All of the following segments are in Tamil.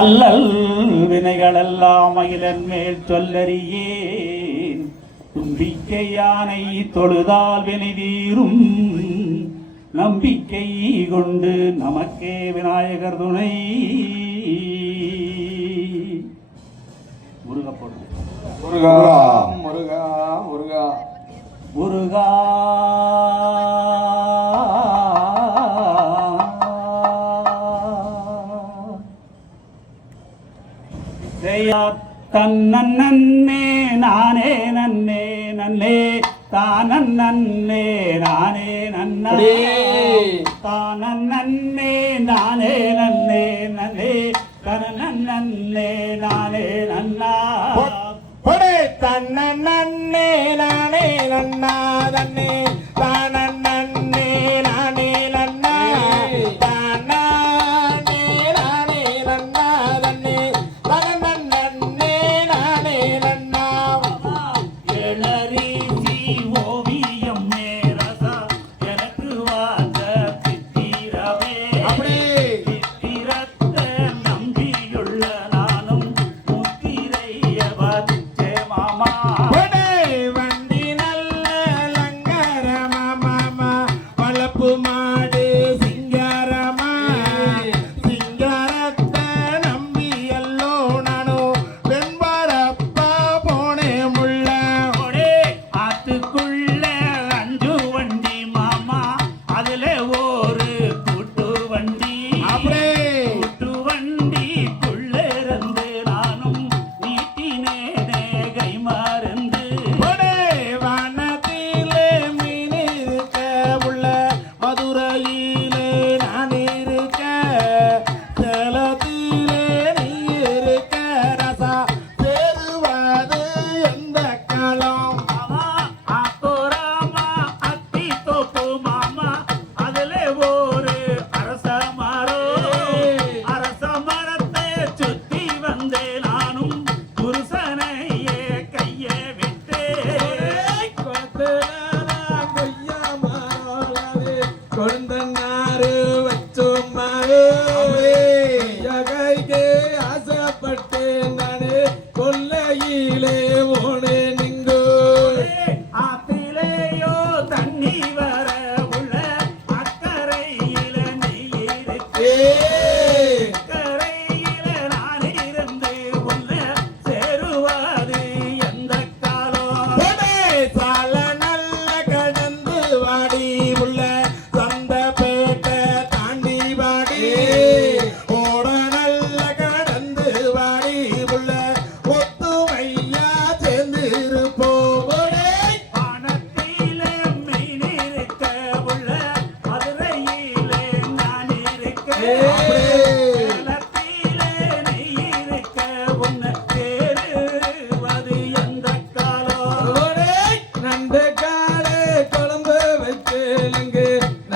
அல்லல் வினைகளெல்லாம் அகிலன் மேல் சொல்லறியே தும்பிக்கை யானை தொழுதால் வினை தீரும். நம்பிக்கை கொண்டு நமக்கே விநாயகர் துணை. முருகப்படும் முருகா. முருகா முருகா. முருகா. தன்னன் தன்னே நானே நன்னே நன்னே தானன் நன்னே நானே நன்னே. தானன் நன்னே நானே நன்னே நன்னே தனநன்னே நானே நன்னா. படே தன்ன நன்னே நானே நன்னா தன்னே.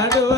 நடுவ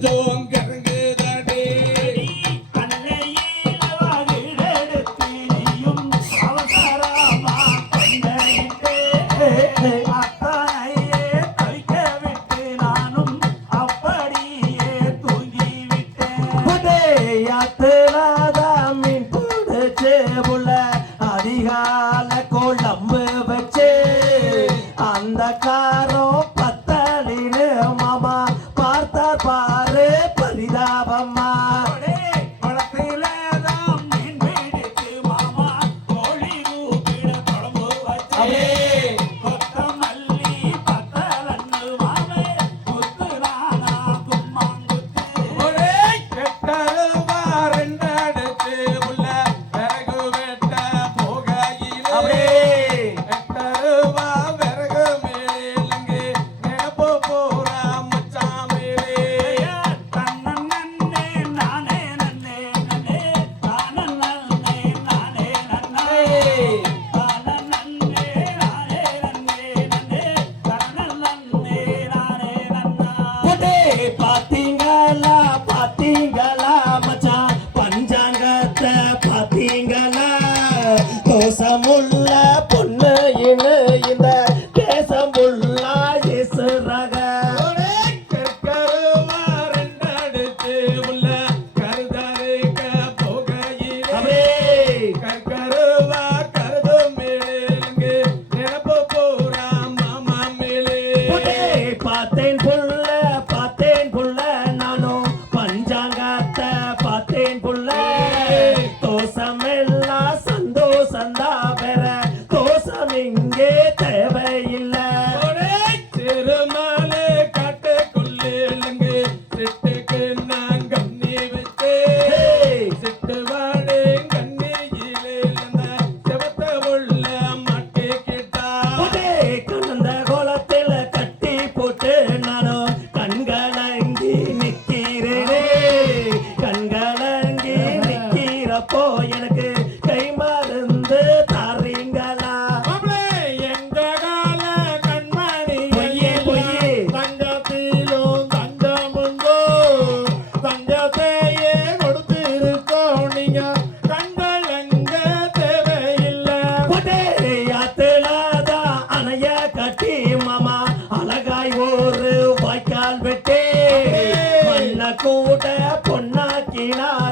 Santo ಸಂದಾ लीला